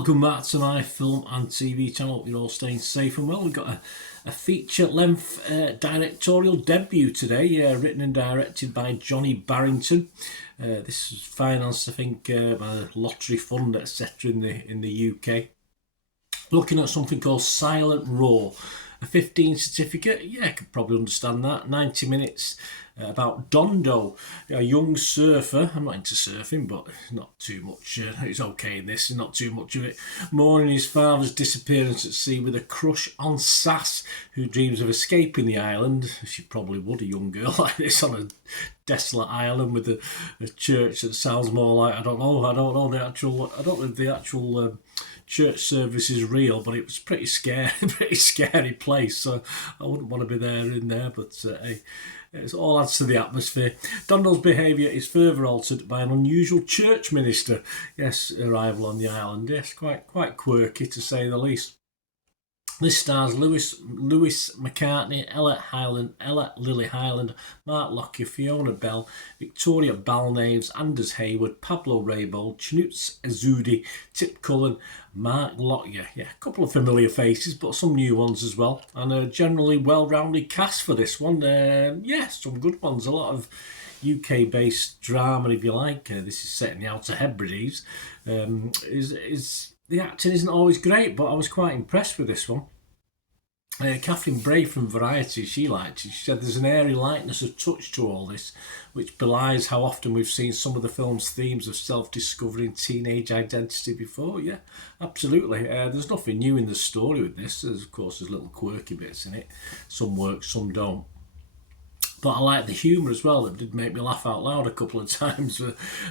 welcome back to my film and TV channel. Hope you're all staying safe and well. We've got a feature-length directorial debut today, written and directed by Johnny Barrington. This is financed, I think, by the lottery fund, etc. in the UK. Looking at something called Silent Roar. A 15 certificate, yeah, I could probably understand that. 90 minutes about Dondo, a young surfer. I'm not into surfing, but not too much. It's okay in this, not too much of it. Mourning his father's disappearance at sea with a crush on Sass, who dreams of escaping the island. She probably would, a young girl like this on a desolate island with a church that sounds more like, I don't know if the actual church service is real, but it was pretty scary place, so I wouldn't want to be in there, but hey, it all adds to the atmosphere. Dondo's behaviour is further altered by an unusual church minister. Yes, arrival on the island, yes, quite quirky to say the least. This stars Lewis McCartney, Ella Lily Highland, Mark Lockyer, Fiona Bell, Victoria Balnaves, Anders Hayward, Pablo Raybould, Chnutz Ezudi, Tip Cullen, Mark Lockyer. Yeah, a couple of familiar faces, but some new ones as well. And a generally well-rounded cast for this one. Yeah, some good ones. A lot of UK-based drama, if you like. This is set in the Outer Hebrides. The acting isn't always great, but I was quite impressed with this one. Catherine Bray from Variety, she liked it. She said there's an airy lightness of touch to all this, which belies how often we've seen some of the film's themes of self-discovery and teenage identity before. Yeah, absolutely. There's nothing new in the story with this. Of course, there's little quirky bits in it. Some work, some don't. But I like the humour as well. It did make me laugh out loud a couple of times,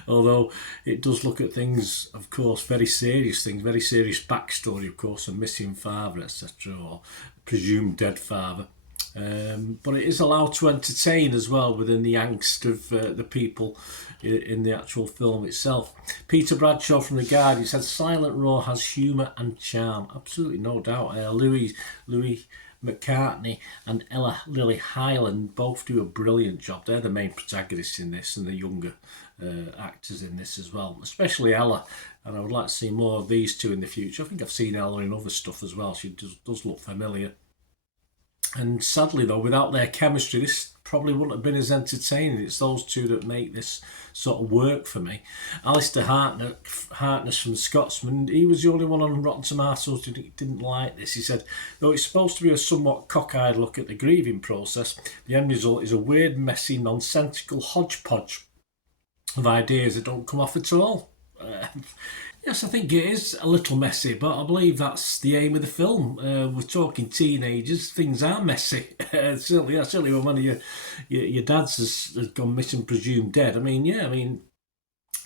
although it does look at things, of course, very serious things, very serious backstory, of course, a missing father, etc., or presumed dead father. But it is allowed to entertain as well within the angst of the people in the actual film itself. Peter Bradshaw from The Guardian said Silent Roar has humour and charm. Absolutely, no doubt. Louis McCartney and Ella Lily Highland both do a brilliant job. They're the main protagonists in this and the younger actors in this as well, especially Ella, and I would like to see more of these two in the future. I think I've seen Ella in other stuff as well. She does look familiar. And sadly though, without their chemistry, this probably wouldn't have been as entertaining. It's those two that make this sort of work for me. Alistair Harkness from Scotsman, he was the only one on Rotten Tomatoes who didn't like this. He said, though it's supposed to be a somewhat cockeyed look at the grieving process, the end result is a weird, messy, nonsensical hodgepodge of ideas that don't come off at all. Yes, I think it is a little messy, but I believe that's the aim of the film. We're talking teenagers, things are messy. certainly when one of your dads has gone missing, presumed dead.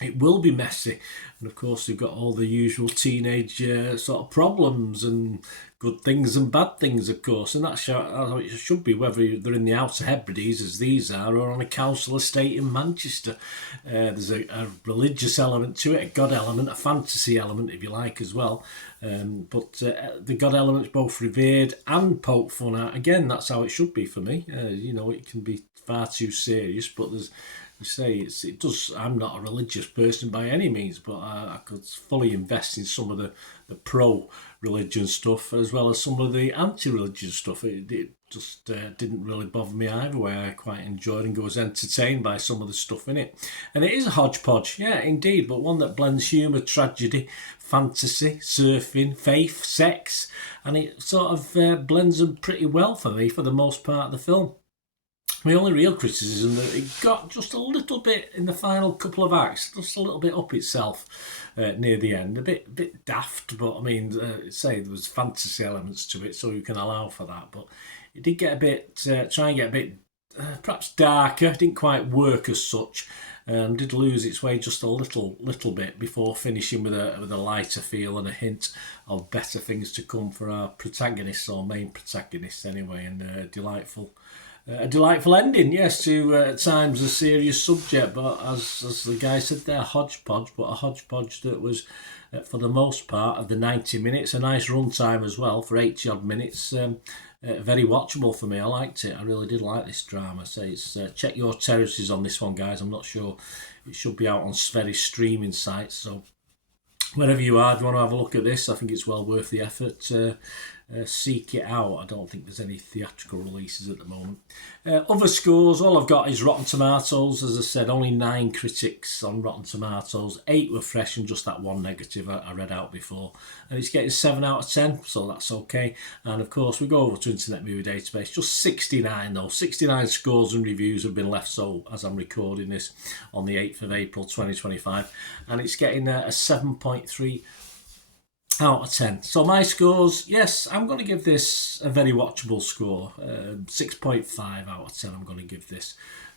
It will be messy. And of course, you've got all the usual teenage sort of problems and good things and bad things, of course. And that's how it should be, whether they're in the Outer Hebrides, as these are, or on a council estate in Manchester. There's a religious element to it, a God element, a fantasy element, if you like, as well. But the God element's both revered and poked fun at. Again, that's how it should be for me. It can be far too serious, but there's... I'm not a religious person by any means, but I could fully invest in some of the pro-religion stuff as well as some of the anti-religion stuff. It just didn't really bother me either way. I quite enjoyed and was entertained by some of the stuff in it. And it is a hodgepodge, yeah, indeed, but one that blends humour, tragedy, fantasy, surfing, faith, sex, and it sort of blends them pretty well for me for the most part of the film. My only real criticism that it got just a little bit in the final couple of acts, just a little bit up itself near the end, a bit daft. But say there was fantasy elements to it, so you can allow for that. But it did get a bit, try and get a bit perhaps darker. Didn't quite work as such, and did lose its way just a little bit before finishing with a lighter feel and a hint of better things to come for our protagonists, or main protagonists anyway, and a delightful ending, yes, to at times a serious subject, but as the guy said there, hodgepodge, but a hodgepodge that was, for the most part of the 90 minutes, a nice runtime as well for 80 odd minutes. Very watchable for me. I liked it. I really did like this drama. So it's check your terraces on this one, guys. I'm not sure. It should be out on various streaming sites, so wherever you are, if you want to have a look at this, I think it's well worth the effort. Seek it out. I don't think there's any theatrical releases at the moment. Other scores, all I've got is Rotten Tomatoes. As I said, only 9 critics on Rotten Tomatoes. 8 were fresh and just that one negative I read out before. And it's getting 7 out of 10, so that's okay. And of course, we go over to Internet Movie Database. Just 69 though. 69 scores and reviews have been left, so as I'm recording this on the 8th of April 2025. And it's getting a 7.3 out of 10. So my scores, yes, I'm going to give this a very watchable score. 6.5 out of 10 I'm going to give this.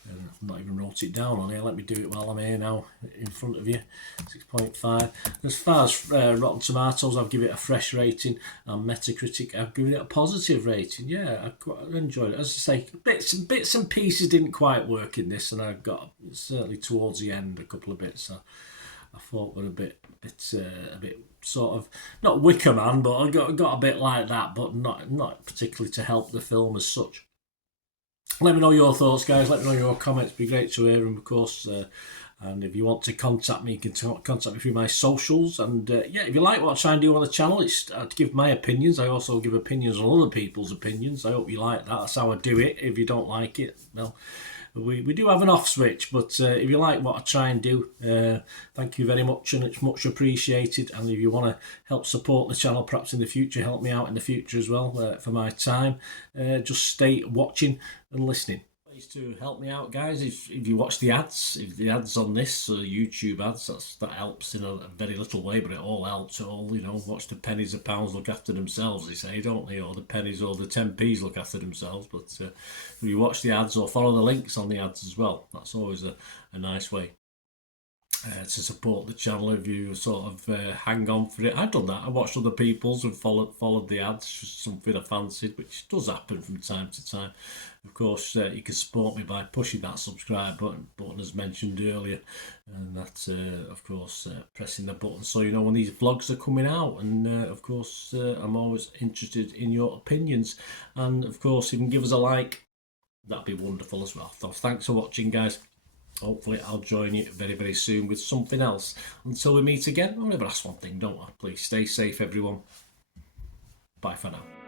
I've not even wrote it down on here. Let me do it while I'm here now in front of you. 6.5. As far as Rotten Tomatoes, I'll give it a fresh rating. And Metacritic, I've given it a positive rating. Yeah, I quite enjoyed it. As I say, bits and pieces didn't quite work in this, and I got certainly towards the end a couple of bits I thought were a bit sort of not Wicker Man, but I got a bit like that, but not particularly to help the film as such. Let me know your thoughts, guys. Let me know your comments. It'd be great to hear them, of course. And if you want to contact me, you can contact me through my socials. And yeah, if you like what I try and do on the channel, it's to give my opinions. I also give opinions on other people's opinions. I hope you like that. That's how I do it. If you don't like it, well, we do have an off switch, but if you like what I try and do, thank you very much, and it's much appreciated. And if you want to help support the channel, perhaps in the future, help me out in the future as well for my time, just stay watching and listening. Ways to help me out, guys. If you watch the ads, if the ads on this YouTube ads, that helps in a very little way, but it all helps. All, you know, watch the pennies and pounds look after themselves, they say, don't they? Or the pennies or the 10p's look after themselves. But if you watch the ads or follow the links on the ads as well, that's always a nice way to support the channel. If you sort of hang on for it, I've done that. I watched other people's and followed the ads, just something I fancied, which does happen from time to time. Of course, you can support me by pushing that subscribe button as mentioned earlier, and that of course pressing the button so you know when these vlogs are coming out. And of course I'm always interested in your opinions, and of course you can give us a like, that'd be wonderful as well. So thanks for watching, guys. Hopefully I'll join you very, very soon with something else. Until we meet again, I'll never ask one thing, don't I? Please stay safe, everyone. Bye for now.